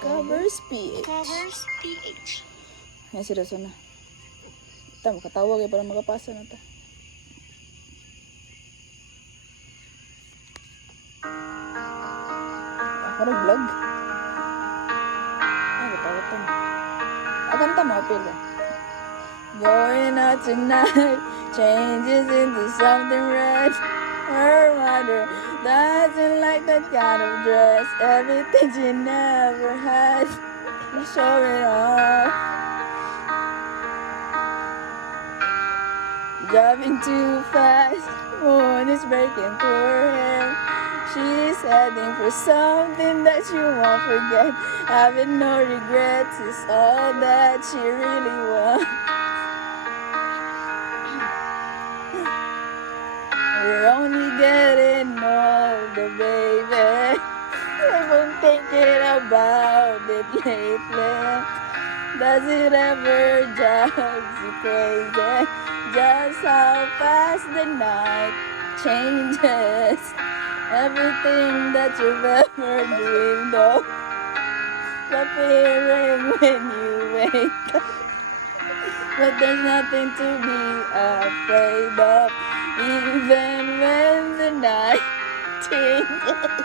Covers PH. Covers PH. Yan si Rosa na. Ito, makatawag para makapasa na ito. Parang vlog. Ay, matawag ito. Kanta mo, apil eh. Going out tonight changes into something red. Her mother doesn't like that kind of dress. Everything she never had, you show it off. Driving too fast, moon is breaking through her hair. She's heading for something that she won't forget. Having no regrets is all that she really wants. We're only getting older, baby. I've been thinking about it lately. Does it ever drive you crazy? Just how fast the night changes. Everything that you've ever dreamed of appearing when you wake up. But there's nothing to be afraid of, even when the night changes.